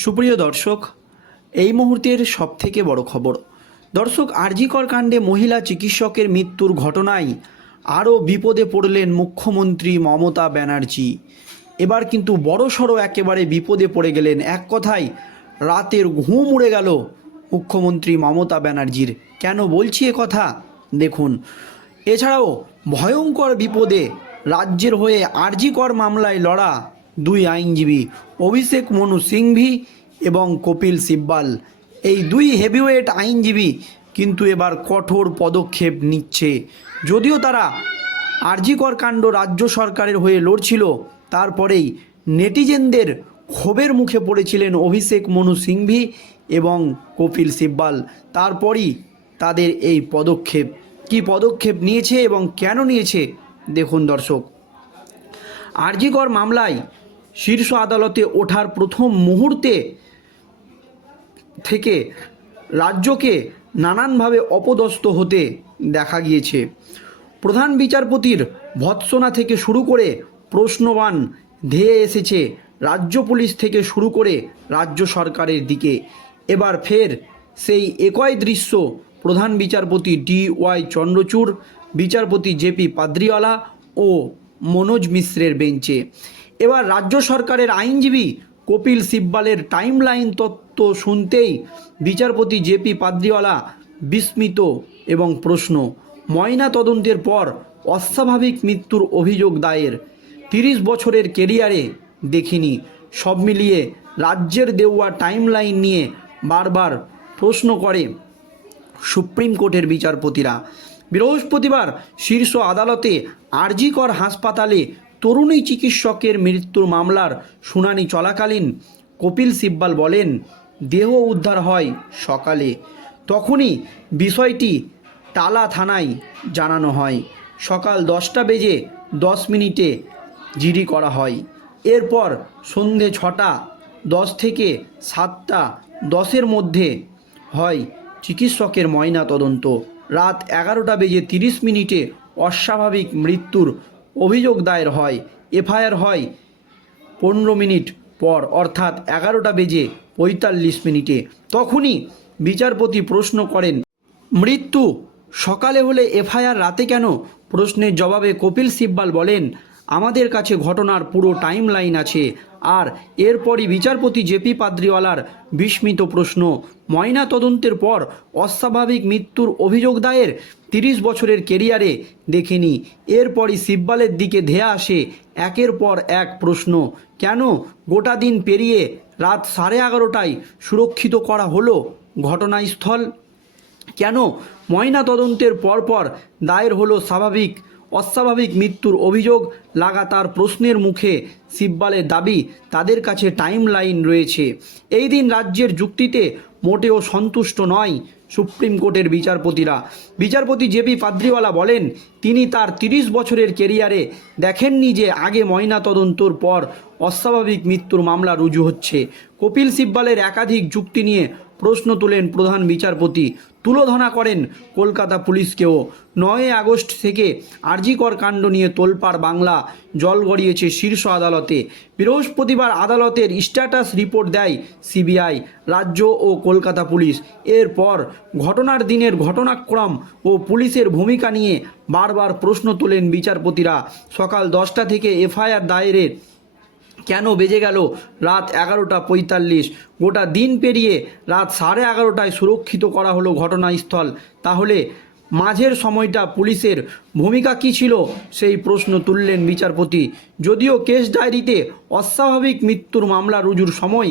সুপ্রিয় দর্শক, এই মুহূর্তের সবথেকে বড় খবর। দর্শক আরজিকর কাণ্ডে মহিলা চিকিৎসকের মৃত্যুর ঘটনায় আরও বিপদে পড়লেন মুখ্যমন্ত্রী মমতা ব্যানার্জি। এবার কিন্তু বড়সড় একেবারে বিপদে পড়ে গেলেন। এক কথায়, রাতের ঘুম উড়ে গেল মুখ্যমন্ত্রী মমতা ব্যানার্জির। কেন বলছি এ কথা? দেখুন, এছাড়াও ভয়ঙ্কর বিপদে রাজ্যের হয়ে আরজিকর মামলায় লড়া দুই আইনজীবী অভিষেক মনু সিংভি এবং কপিল সিব্বাল। এই দুই হেভিওয়েট আইনজীবী কিন্তু এবার কঠোর পদক্ষেপ নিচ্ছে। যদিও তারা আরজিকর কাণ্ড রাজ্য সরকারের হয়ে লড়ছিল, তারপরেই নেটিজেনদের ক্ষোভের মুখে পড়েছিলেন অভিষেক মনু সিংভি এবং কপিল সিব্বাল। তারপরই তাদের এই পদক্ষেপ। কি পদক্ষেপ নিয়েছে এবং কেন নিয়েছে, দেখুন দর্শক। আরজিকর মামলায় শীর্ষ আদালতে ওঠার প্রথম মুহূর্তে থেকে রাজ্যকে নানানভাবে অপদস্থ হতে দেখা গিয়েছে। প্রধান বিচারপতির ভৎসনা থেকে শুরু করে প্রশ্নবান ধেয়ে এসেছে রাজ্য পুলিশ থেকে শুরু করে রাজ্য সরকারের দিকে। এবার ফের সেই একই দৃশ্য প্রধান বিচারপতি ডি ওয়াই চন্দ্রচূড়, বিচারপতি জেপি পাদ্রিওয়ালা ও মনোজ মিশ্রের বেঞ্চে। এবার রাজ্য সরকারের আইনজীবী কপিল সিব্বালের টাইমলাইন তত্ত্ব শুনতেই বিচারপতি জেপি পাদ্রিওয়ালা বিস্মিত এবং প্রশ্ন, ময়না তদন্তের পর অস্বাভাবিক মৃত্যুর অভিযোগ দায়ের। তিরিশ বছরের কেরিয়ারে দেখিনি। সব মিলিয়ে রাজ্যের দেওয়া টাইমলাইন নিয়ে বারবার প্রশ্ন করে সুপ্রিম কোর্টের বিচারপতিরা। বৃহস্পতিবার শীর্ষ আদালতে আরজিকর হাসপাতালে তরুণী চিকিৎসকের মৃত্যুর মামলার শুনানি চলাকালীন কপিল সিব্বাল বলেন, দেহ উদ্ধার হয় সকালে। তখনই বিষয়টি টালা থানায় জানানো হয়। সকাল দশটা বেজে দশ মিনিটে জিডি করা হয়। এরপর সন্ধে ছটা, দশ থেকে সাতটা, দশের মধ্যে হয় চিকিৎসকের ময়না তদন্ত রাত এগারোটা বেজে তিরিশ মিনিটে অস্বাভাবিক মৃত্যুর অভিযোগ দায়ের হয়। এফআইআর হয় পনেরো মিনিট পর, অর্থাৎ এগারোটা বেজে পঁয়তাল্লিশ মিনিটে। তখনই বিচারপতি প্রশ্ন করেন, মৃত্যু? সকালে হলে এফআইআর, রাতে কেন? প্রশ্নের জবাবে কপিল সিব্বাল বলেন, আমাদের কাছে ঘটনার পুরো টাইম লাইন আছে। আর এরপরই বিচারপতি জেপি পাদ্রিওয়ালার বিস্মিত প্রশ্ন। ময়না তদন্তের পর অস্বাভাবিক মৃত্যুর অভিযোগ দায়ের তিরিশ বছরের কেরিয়ারে দেখেনি। এরপরই সিব্বালের দিকে ধেয়ে আসে একের পর এক প্রশ্ন, কেন গোটা দিন পেরিয়ে রাত সাড়ে এগারোটায় সুরক্ষিত করা হলো ঘটনাস্থল? কেন ময়না তদন্তের পরপর দায়ের হলো স্বাভাবিক অস্বাভাবিক মৃত্যুর অভিযোগ লাগাতার প্রশ্নের মুখে সিব্বালের দাবি, তাদের কাছে টাইম লাইন রয়েছে। এই দিন রাজ্যের যুক্তিতে মোটেও সন্তুষ্ট নয় সুপ্রিম কোর্টের বিচারপতিরা। বিচারপতি জেপি পাদ্রিওয়ালা বলেন, তিনি তার তিরিশ বছরের কেরিয়ারে দেখেননি যে আগে ময়না তদন্তর পর অস্বাভাবিক মৃত্যুর মামলা রুজু হচ্ছে। কপিল সিব্বালের একাধিক যুক্তি নিয়ে প্রশ্ন তোলেন প্রধান বিচারপতি। তুলোধনা করেন কলকাতা পুলিশকেও। নয় আগস্ট থেকে আরজিকর কাণ্ড নিয়ে তোলপাড় বাংলা। জল গড়িয়েছে শীর্ষ আদালতে। বৃহস্পতিবার আদালতের স্ট্যাটাস রিপোর্ট দেয় সিবিআই, রাজ্য ও কলকাতা পুলিশ। এরপর ঘটনার দিনের ঘটনাক্রম ও পুলিশের ভূমিকা নিয়ে বারবার প্রশ্ন তোলেন বিচারপতিরা। সকাল দশটা থেকে এফআইআর দায়েরের কেন বেজে গেল? রাত এগারোটা পঁয়তাল্লিশ। গোটা দিন পেরিয়ে রাত সাড়ে এগারোটায় সুরক্ষিত করা হলো ঘটনাস্থল। তাহলে মাঝের সময়টা পুলিশের ভূমিকা কী ছিল সেই প্রশ্ন তুললেন বিচারপতি। যদিও কেস ডায়েরিতে অস্বাভাবিক মৃত্যুর মামলা রুজুর সময়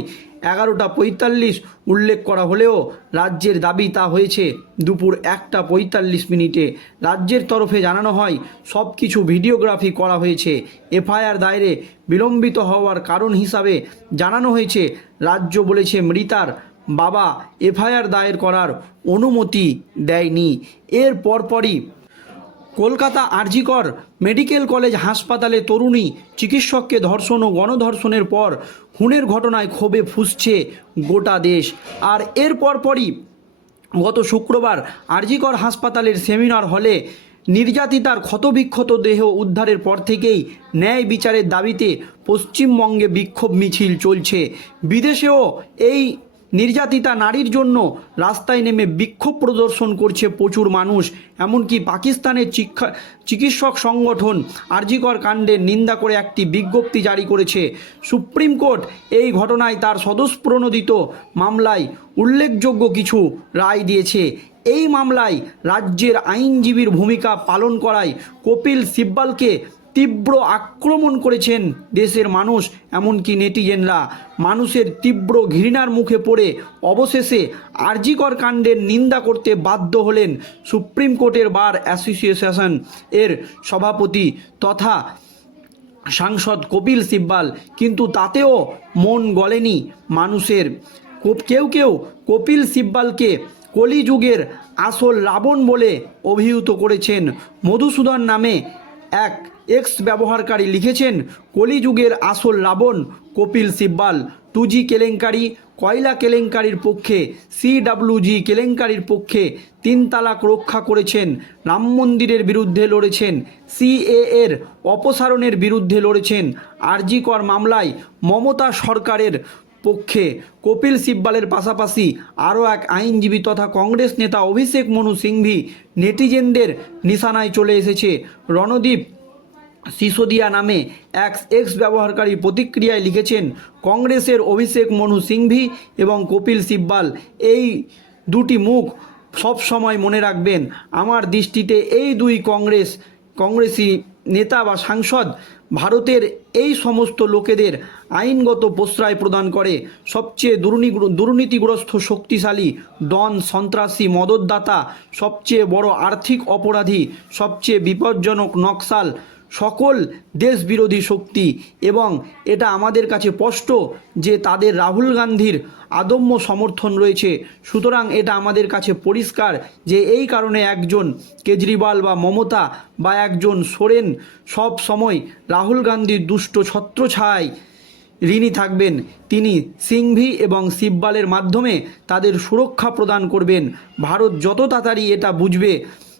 এগারোটা পঁয়তাল্লিশ উল্লেখ করা হলেও রাজ্যের দাবি তা হয়েছে। দুপুর একটা পঁয়তাল্লিশ মিনিটে রাজ্যের তরফে জানানো হয় সব কিছু ভিডিওগ্রাফি করা হয়েছে। এফআইআর দায়েরে বিলম্বিত হওয়ার কারণ হিসাবে জানানো হয়েছে, রাজ্য বলেছে মৃতার বাবা এফআইআর দায়ের করার অনুমতি দেয়নি। এর পরপরই কলকাতা আরজিকর মেডিকেল কলেজ হাসপাতালে তরুণী চিকিৎসককে ধর্ষণ ও গণধর্ষণের পর খুনের ঘটনায় ক্ষোভে ফুসছে গোটা দেশ। আর এর পরপরই গত শুক্রবার আরজিকর হাসপাতালের সেমিনার হলে নির্যাতিতার ক্ষতবিক্ষত দেহ উদ্ধারের পর থেকেই ন্যায় বিচারের দাবিতে পশ্চিমবঙ্গে বিক্ষোভ মিছিল চলছে। বিদেশেও এই নির্যাতিতা নারীর জন্য রাস্তায় নেমে বিক্ষোভ প্রদর্শন করছে প্রচুর মানুষ। এমনকি পাকিস্তানের চিকিৎসক সংগঠন আরজিকর কাণ্ডের নিন্দা করে একটি বিজ্ঞপ্তি জারি করেছে। সুপ্রিম কোর্ট এই ঘটনায় তার স্বতঃপ্রণোদিত মামলায় উল্লেখযোগ্য কিছু রায় দিয়েছে। এই মামলায় রাজ্যের আইনজীবীর ভূমিকা পালন করায় কপিল সিব্বালকে তীব্র আক্রমণ করেছেন দেশের মানুষ, এমনকি নেটিজেনরা। মানুষের তীব্র ঘৃণার মুখে পড়ে অবশেষে আরজিকর কাণ্ডের নিন্দা করতে বাধ্য হলেন সুপ্রিম কোর্টের বার অ্যাসোসিয়েশন এর সভাপতি তথা সাংসদ কপিল সিব্বাল। কিন্তু তাতেও মন গলেনি মানুষের। কেউ কেউ কপিল সিব্বালকে কলিযুগের আসল রাবণ বলে অভিহিত করেছেন। মধুসূদন নামে এক এক্স ব্যবহারকারী লিখেছেন, কলিযুগের আসল রাবণ কপিল সিব্বাল, টু জি কেলেঙ্কারি, কয়লা কেলেঙ্কারির পক্ষে সিডাব্লিউজি কেলেঙ্কারির পক্ষে তিন তালাক রক্ষা করেছেন, রাম মন্দিরের বিরুদ্ধে লড়েছেন সিএ এর অপসারণের বিরুদ্ধে লড়েছেন, আরজিকর মামলায় মমতা সরকারের পক্ষে, কপিল সিব্বালের পাশাপাশি আরও এক আইনজীবী তথা কংগ্রেস নেতা অভিষেক মনু সিংভি নেটিজেনদের নিশানায় চলে এসেছে, রণদীপ সিসোদিয়া নামে এক এক্স ব্যবহারকারী প্রতিক্রিয়ায় লিখেছেন, কংগ্রেসের অভিষেক মনু সিংভি এবং কপিল সিব্বাল, এই দুটি মুখ সব সময় মনে রাখবেন। আমার দৃষ্টিতে এই দুই কংগ্রেস, কংগ্রেসি নেতা বা সাংসদ ভারতের এই সমস্ত লোকেদের আইনগত প্রশ্রয় প্রদান করে। সবচেয়ে দুর্নী- দুর্নীতিগ্রস্ত শক্তিশালী ডন সন্ত্রাসী মদতদাতা, সবচেয়ে বড় আর্থিক অপরাধী, সবচেয়ে বিপজ্জনক নকশাল সকল দেশবিরোধী শক্তি এবং এটা আমাদের কাছে স্পষ্ট যে তাদের রাহুল গান্ধীর আদম্য সমর্থন রয়েছে। সুতরাং এটা আমাদের কাছে পরিষ্কার যে এই কারণে একজন কেজরিওয়াল বা মমতা বা একজন সোরেন সব সময় রাহুল গান্ধীর দুষ্ট ছত্রছায় ঋণী থাকবেন। তিনি সিংভি এবং সিব্বালের মাধ্যমে তাদের সুরক্ষা প্রদান করবেন। ভারত যত তাড়াতাড়ি এটা বুঝবে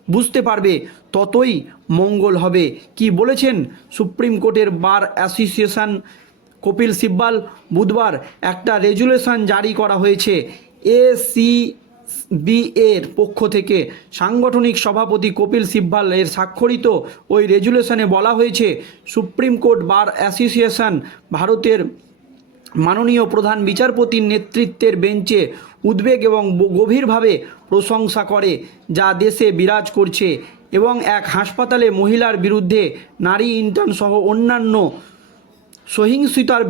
বুঝতে পারবে, ততই মঙ্গল হবে। কি বলেছেন? সুপ্রিম কোর্টের বার অ্যাসোসিয়েশন কপিল সিব্বাল, বুধবার একটা রেজুলেশন জারি করা হয়েছে। এসি বি এর পক্ষ থেকে সাংগঠনিক সভাপতি কপিল সিব্বাল এর স্বাক্ষরিত ওই রেজুলেশনে বলা হয়েছে, সুপ্রিম কোর্ট বার অ্যাসোসিয়েশন ভারতের মাননীয় প্রধান বিচারপতির নেতৃত্বের বেঞ্চে উদ্বেগ এবং গভীরভাবে প্রশংসা করে, যা দেশে বিরাজ করছে এবং এক হাসপাতালে মহিলার বিরুদ্ধে নারী ইন্টার্ন সহ অন্যান্য সহিংসতার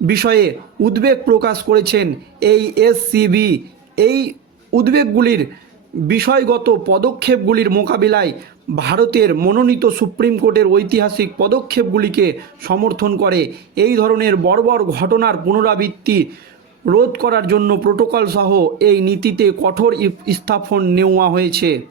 বিষয়ে উদ্বেগ প্রকাশ করেছেন এই এসসিবি এই উদ্বেগগুলির বিষয়গত পদক্ষেপগুলির মোকাবিলায় ভারতের মনোনীত সুপ্রিম কোর্টের ঐতিহাসিক পদক্ষেপগুলিকে সমর্থন করে। এই ধরনের বর্বর ঘটনার পুনরাবৃত্তি রোধ করার জন্য প্রোটোকল সহ এই নীতিতে কঠোর স্থাপন নেওয়া হয়েছে।